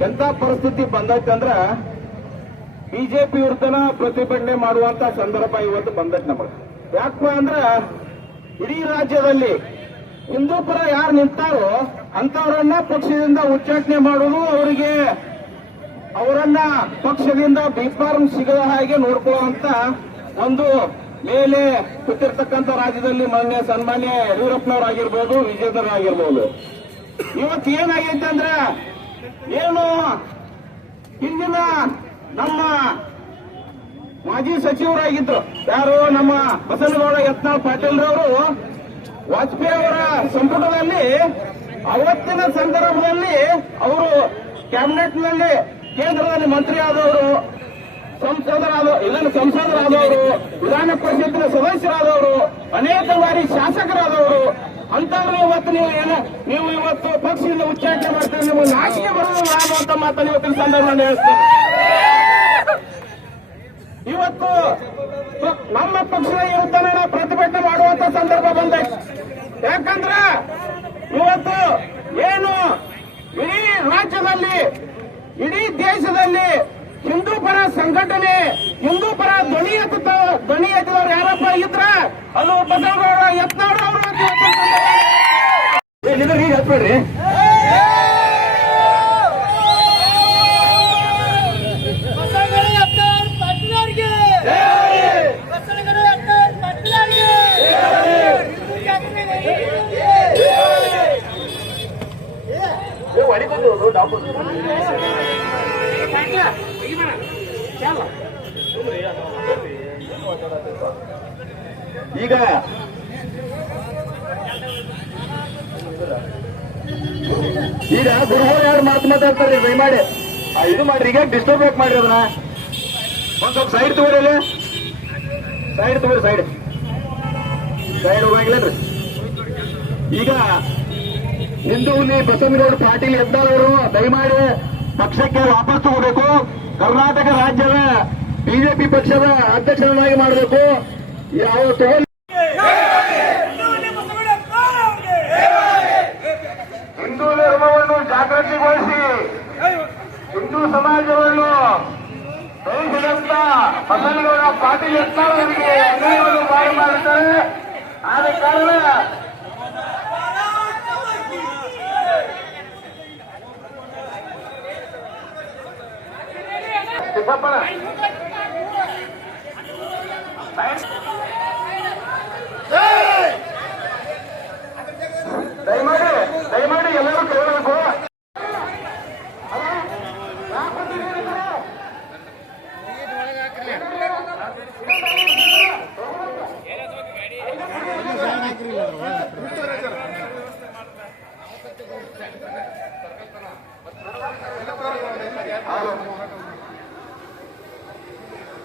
ಎಂತ ಪರಿಸ್ಥಿತಿ ಬಂದೈತಂದ್ರ ಬಿಜೆಪಿ ವಿರುದ್ಧನ ಪ್ರತಿಭಟನೆ ಮಾಡುವಂತ ಸಂದರ್ಭ ಇವತ್ತು ಬಂದೈತೆ ನಮಗೆ. ಯಾಕಪ್ಪ ಅಂದ್ರ ಇಡೀ ರಾಜ್ಯದಲ್ಲಿ ಹಿಂದೂ ಪರ ಯಾರು ನಿಂತಾರೋ ಅಂತವರನ್ನ ಪಕ್ಷದಿಂದ ಉಚ್ಚಾಟನೆ ಮಾಡುವುದು ಅವರಿಗೆ ಅವರನ್ನ ಪಕ್ಷದಿಂದ ಬಿಫಾರ್ಮ್ ಸಿಗದ ಹಾಗೆ ನೋಡ್ಕೊಳ್ಳುವಂತ ಒಂದು ಮೇಲೆ ಕೂತಿರ್ತಕ್ಕಂಥ ರಾಜ್ಯದಲ್ಲಿ ಮಾನ್ಯ ಸನ್ಮಾನ್ಯ ಯಡಿಯೂರಪ್ಪನವರಾಗಿರ್ಬೋದು ವಿಜೇಂದ್ರರಾಗಿರ್ಬೋದು ಇವತ್ತು ಏನಾಗೈತೆ ಅಂದ್ರೆ ಏನು ಹಿಂದಿನ ನಮ್ಮ ಮಾಜಿ ಸಚಿವರಾಗಿದ್ರು. ಯಾರು? ನಮ್ಮ ಬಸನಗೌಡ ಯತ್ನಾಳ್ ಪಾಟೀಲ್ ರವರು ವಾಜಪೇಯಿ ಅವರ ಸಂಪುಟದಲ್ಲಿ ಅವತ್ತಿನ ಸಂದರ್ಭದಲ್ಲಿ ಅವರು ಕ್ಯಾಬಿನೆಟ್ನಲ್ಲಿ ಕೇಂದ್ರದಲ್ಲಿ ಮಂತ್ರಿ ಆದವರು ಸಂಸದರಾದ, ಇದನ್ನು ಸಂಸದರಾದವರು, ವಿಧಾನ ಪರಿಷತ್ತಿನ ಸದಸ್ಯರಾದವರು, ಅನೇಕ ಬಾರಿ ಶಾಸಕರಾದವರು ಅಂತವ್ರು ಇವತ್ತು ನೀವು ಏನು, ನೀವು ಇವತ್ತು ಪಕ್ಷದಿಂದ ಉಚ್ಚಾಟನೆ ಮಾಡ್ತೀರಿ, ನೀವು ನಾಚಿಕೆ ಬರೋದಿಲ್ಲ ಅನ್ನುವಂತ ಮಾತನ್ನು ಇವತ್ತಿನ ಸಂದರ್ಭದಲ್ಲಿ ಇವತ್ತು ನಮ್ಮ ಪಕ್ಷದ ಇವತ್ತನೇ ನಾವು ಪ್ರತಿಭಟನೆ ಮಾಡುವಂತ ಸಂದರ್ಭ ಬಂದೈತೆ ಯಾಕಂದ್ರ ಇವತ್ತು ಏನು ಇಡೀ ರಾಜ್ಯದಲ್ಲಿ ಇಡೀ ದೇಶದಲ್ಲಿ ಹಿಂದೂ ಪರ ಸಂಘಟನೆ ಹಿಂದೂ ಪರ ಧ್ವನಿ ಎತ್ತ ಧ್ವನಿ ಎತ್ತಿದವರು ಯಾರಪ್ಪ ಇದ್ರ ಅದು ಬಸವಗೌಡ ಯತ್ನಾಳ್ ಅವರು ಈಗ ಹತ್ಬೇಡ್ರಿ ಹೊಡಿಬೋದು, ಡಾಬು. ಈಗ ಈಗ ಗುರುಗಳು ಯಾರು ಮಾತು ಮಾತಾಡ್ತಾರೆ? ದಯಮಾಡಿ ಇದು ಮಾಡ್ರಿ ಈಗ ಡಿಸ್ಟರ್ಬ್ ಯಾಕೆ ಮಾಡ್ರಿ ಅದನ್ನ? ಒಂದ್ ಸ್ವಲ್ಪ ಸೈಡ್ ತಗೋರಿ ಸೈಡ್ ತಗೋರಿ ಸೈಡ್ ಸೈಡ್ ಹೋಗಂಗಿಲ್ಲನ್ರಿ ಈಗ ಹಿಂದೂ ಬಸವನಗೌಡ ಪಾಟೀಲ್ ಎದ್ದಾಳವರು ದಯಮಾಡಿ ಪಕ್ಷಕ್ಕೆ ವಾಪಸ್ ತಗೋಬೇಕು. ಕರ್ನಾಟಕ ರಾಜ್ಯದ ಬಿಜೆಪಿ ಪಕ್ಷದ ಅಧ್ಯಕ್ಷರನ್ನಾಗಿ ಮಾಡಬೇಕು. ಯಾವ ಹಿಂದೂ ಧರ್ಮವನ್ನು ಜಾಗೃತಿಗೊಳಿಸಿ ಹಿಂದೂ ಸಮಾಜವನ್ನು ಬೆಳೆಸಿದಂತ ಬಸವನಗೌಡ ಪಾಟೀಲ್ ಯತ್ನಾಳ್ ಅವರಿಗೆ ಮಾಡು ಮಾಡುತ್ತಾರೆ ಆದ ಕಾರಣ ಸಿದ್ದಪ್ಪನ ದಯಮಾಡಿ ಎಲ್ಲರೂ ಕೇಳಬೇಕು.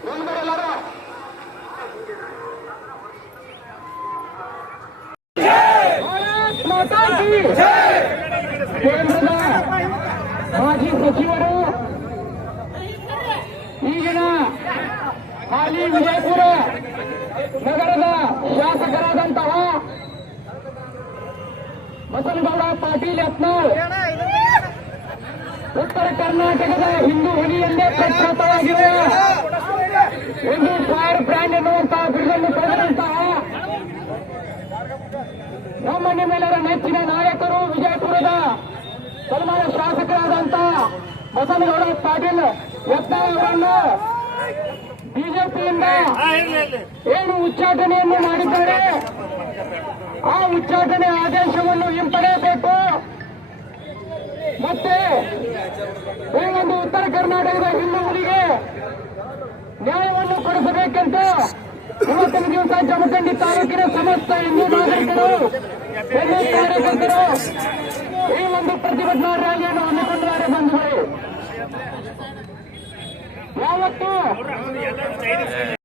ಮುಂದ್ಗಡೆ ಎಲ್ಲರೂ ಕೇಂದ್ರದ ಮಾಜಿ ಸಚಿವರು ಈಗಿನ ಹಾಲಿ ವಿಜಯಪುರ ನಗರದ ಶಾಸಕರಾದಂತಹ ಬಸನಗೌಡ ಪಾಟೀಲ್ ಯತ್ನಾಳ್ ಉತ್ತರ ಕರ್ನಾಟಕದ ಹಿಂದೂ ಸನ್ಮಾನ ಶಾಸಕರಾದಂತ ಬಸನಗೌಡ ಪಾಟೀಲ್ ಅವರನ್ನು ಬಿಜೆಪಿಯಿಂದ ಏನು ಉಚ್ಚಾಟನೆಯನ್ನು ಮಾಡಿದ್ದಾರೆ? ಆ ಉಚ್ಚಾಟನೆ ಆದೇಶವನ್ನು ಹಿಂಪಡೆಯಬೇಕು. ಮತ್ತೆ ಈ ಒಂದು ಉತ್ತರ ಕರ್ನಾಟಕದ ಹಿಂದೂಗಳಿಗೆ ನ್ಯಾಯವನ್ನು ಕೊಡಿಸಬೇಕಂತ ಇವತ್ತಿನ ದಿವಸ ಜಮಖಂಡಿ ತಾಲೂಕಿನ ಸಮಸ್ತ ಹಿಂದೂ ನಾಗರಿಕರು ಕಾರ್ಯಕರ್ತರು ಈ ಒಂದು ಪ್ರತಿಭಟನಾ ರ್ಯಾಲಿಯನ್ನು ಹಮ್ಮಿಕೊಂಡಿದ್ದಾರೆ ಬಂಧುಗಳು. ಯಾವತ್ತು